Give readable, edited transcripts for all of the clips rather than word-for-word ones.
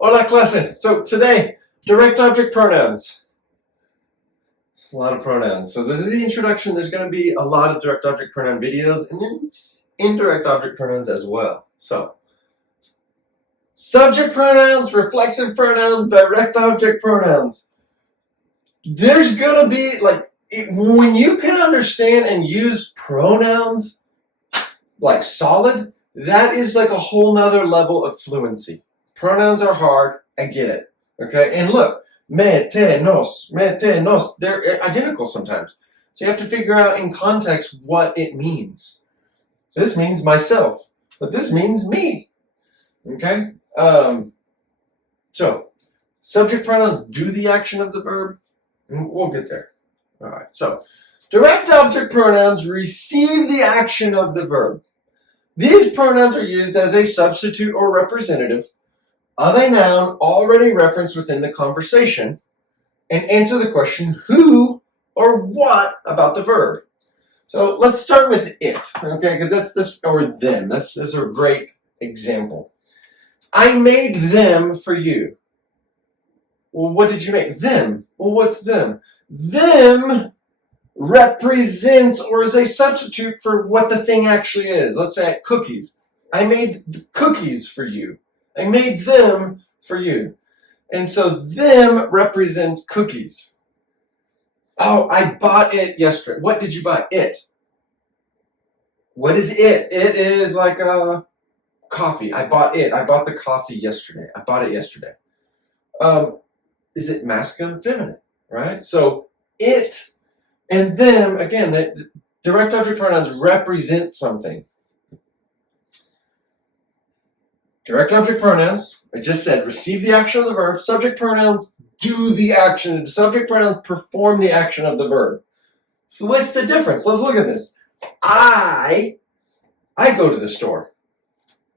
Hola clase. So today, direct object pronouns. A lot of pronouns. So this is the introduction. There's going to be a lot of direct object pronoun videos and then indirect object pronouns as well. So subject pronouns, reflexive pronouns, direct object pronouns. There's going to be when you can understand and use pronouns like solid, that is like a whole nother level of fluency. Pronouns are hard, I get it. Okay, and look, me, te, nos, they're identical sometimes. So you have to figure out in context what it means. So this means myself, but this means me. Okay, so subject pronouns do the action of the verb, and we'll get there. All right, so direct object pronouns receive the action of the verb. These pronouns are used as a substitute or representative of a noun already referenced within the conversation and answer the question who or what about the verb. So let's start with it, okay, because that's this, or them. That's a great example. I made them for you. Well, what did you make? Them. Well, what's them? Them represents or is a substitute for what the thing actually is. Let's say cookies. I made cookies for you. I made them for you. And so them represents cookies. Oh, I bought it yesterday. What did you buy? It. What is it? It is like a coffee. I bought it. I bought the coffee yesterday. I bought it yesterday. Is it masculine, feminine, right? So it and them, again, the direct object pronouns represent something. Direct object pronouns, I just said, receive the action of the verb. Subject pronouns do the action. Subject pronouns perform the action of the verb. So what's the difference? Let's look at this. I go to the store.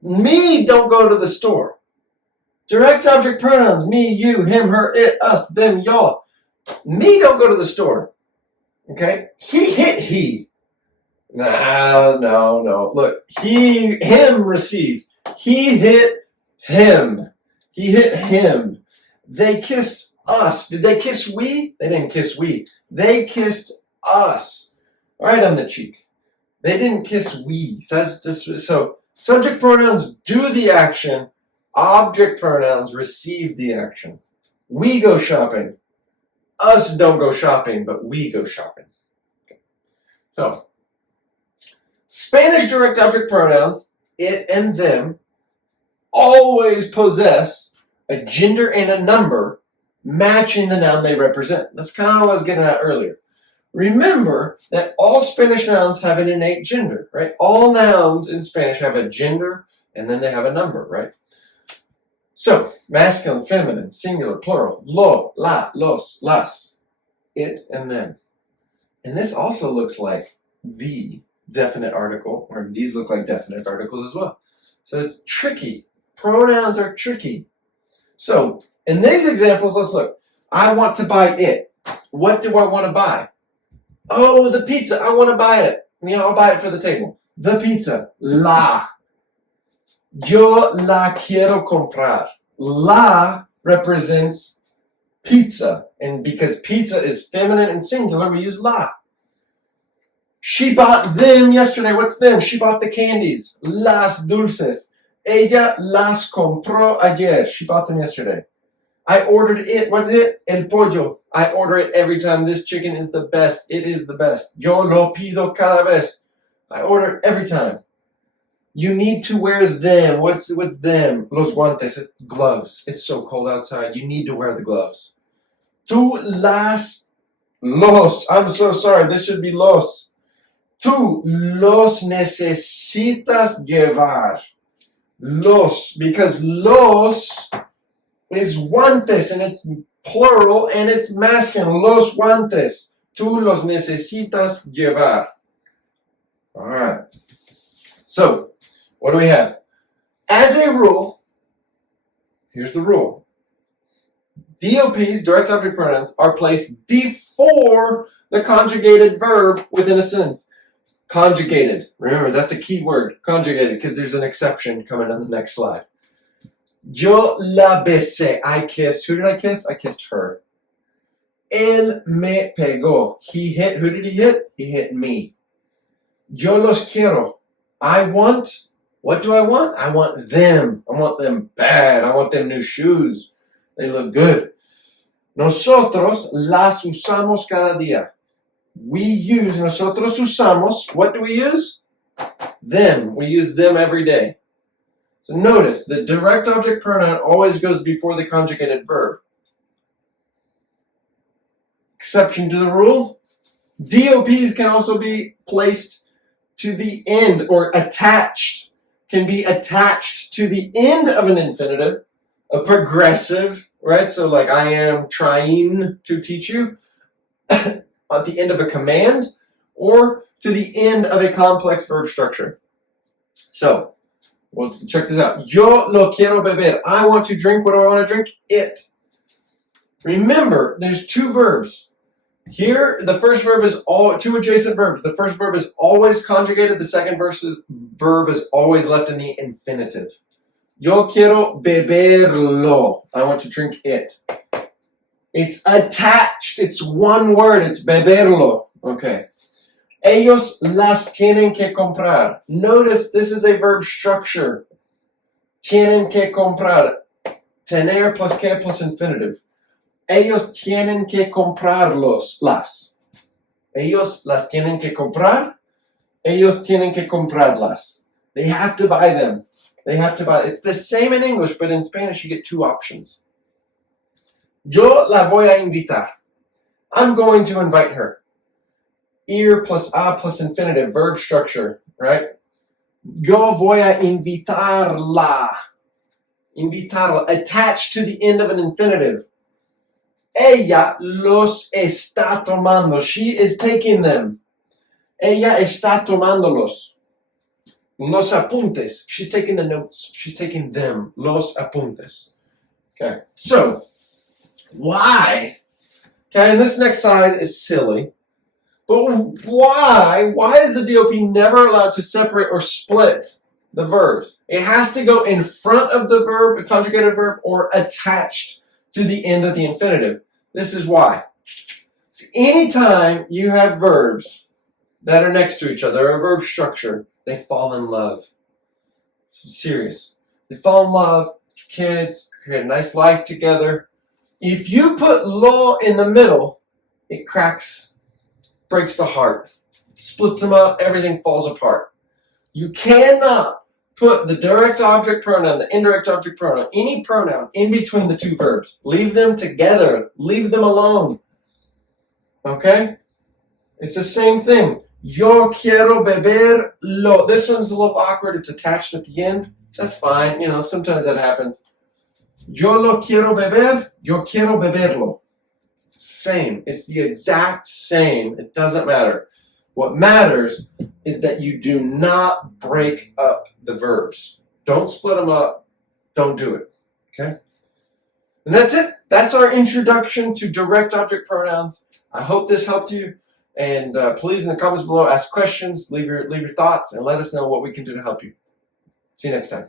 Me don't go to the store. Direct object pronouns, me, you, him, her, it, us, them, y'all. Me don't go to the store. Okay? He hit he. No. Look, him receives. He hit him. He hit him. They kissed us. Did they kiss we? They didn't kiss we. They kissed us. Right on the cheek. They didn't kiss we. So subject pronouns do the action. Object pronouns receive the action. We go shopping. Us don't go shopping, but we go shopping. Okay. So, Spanish direct object pronouns, it and them, always possess a gender and a number matching the noun they represent. That's kind of what I was getting at earlier. Remember that all Spanish nouns have an innate gender, right? All nouns in Spanish have a gender and then they have a number, right? So, masculine, feminine, singular, plural, lo, la, los, las, it, and them. And this also looks like the definite article, or these look like definite articles as well. So it's tricky. Pronouns are tricky. So, in these examples, let's look. I want to buy it. What do I want to buy? Oh, the pizza. I want to buy it. I'll buy it for the table. The pizza. La. Yo la quiero comprar. La represents pizza. And because pizza is feminine and singular, we use la. She bought them yesterday. What's them? She bought the candies. Las dulces. Ella las compró ayer. She bought them yesterday. I ordered it. What's it? El pollo. I order it every time. This chicken is the best. It is the best. Yo lo pido cada vez. I order it every time. You need to wear them. What's them? Los guantes. Gloves. It's so cold outside. You need to wear the gloves. Tú los. I'm so sorry. This should be los. Tú los necesitas llevar. Los. Because los is guantes and it's plural and it's masculine. Los guantes. Tú los necesitas llevar. All right. So, what do we have? As a rule, here's the rule. DOPs, direct object pronouns, are placed before the conjugated verb within a sentence. Conjugated. Remember, that's a key word. Conjugated, because there's an exception coming on the next slide. Yo la besé. I kissed. Who did I kiss? I kissed her. Él me pegó. He hit. Who did he hit? He hit me. Yo los quiero. I want. What do I want? I want them. I want them bad. I want them new shoes. They look good. Nosotros las usamos cada día. We use, nosotros usamos, what do we use? Them. We use them every day. So notice, the direct object pronoun always goes before the conjugated verb. Exception to the rule, DOPs can also be placed to the end or attached, can be attached to the end of an infinitive, a progressive, right? So like I am trying to teach you, at the end of a command, or to the end of a complex verb structure. So, well, check this out. Yo lo quiero beber. I want to drink. What do I want to drink? It. Remember, there's two verbs. Here, the first verb is two adjacent verbs. The first verb is always conjugated. The second verb is always left in the infinitive. Yo quiero beberlo. I want to drink it. It's attached. It's one word. It's beberlo. Okay. Ellos las tienen que comprar. Notice this is a verb structure. Tienen que comprar. Tener plus que plus infinitive. Ellos tienen que comprarlas. Ellos las tienen que comprar. Ellos tienen que comprarlas. They have to buy them. They have to buy. It's the same in English, but in Spanish you get two options. Yo la voy a invitar. I'm going to invite her. Ir plus a plus infinitive, verb structure, right? Yo voy a invitarla. Invitarla, attached to the end of an infinitive. Ella los está tomando. She is taking them. Ella está tomándolos. Los apuntes. She's taking the notes. She's taking them. Los apuntes. Okay, so why? Okay, and this next side is silly. But why? Why is the DOP never allowed to separate or split the verbs? It has to go in front of the verb, a conjugated verb, or attached to the end of the infinitive. This is why. So anytime you have verbs that are next to each other, a verb structure, they fall in love. Serious. They fall in love, kids, create a nice life together. If you put lo in the middle, it cracks, breaks the heart, splits them up, everything falls apart. You cannot put the direct object pronoun, the indirect object pronoun, any pronoun in between the two verbs. Leave them together. Leave them alone. Okay? It's the same thing. Yo quiero beber lo. This one's a little awkward. It's attached at the end. That's fine. You know, sometimes that happens. Yo lo quiero beber. Yo quiero beberlo. Same. It's the exact same. It doesn't matter. What matters is that you do not break up the verbs. Don't split them up. Don't do it. Okay? And that's it. That's our introduction to direct object pronouns. I hope this helped you. And please, in the comments below, ask questions, leave your thoughts, and let us know what we can do to help you. See you next time.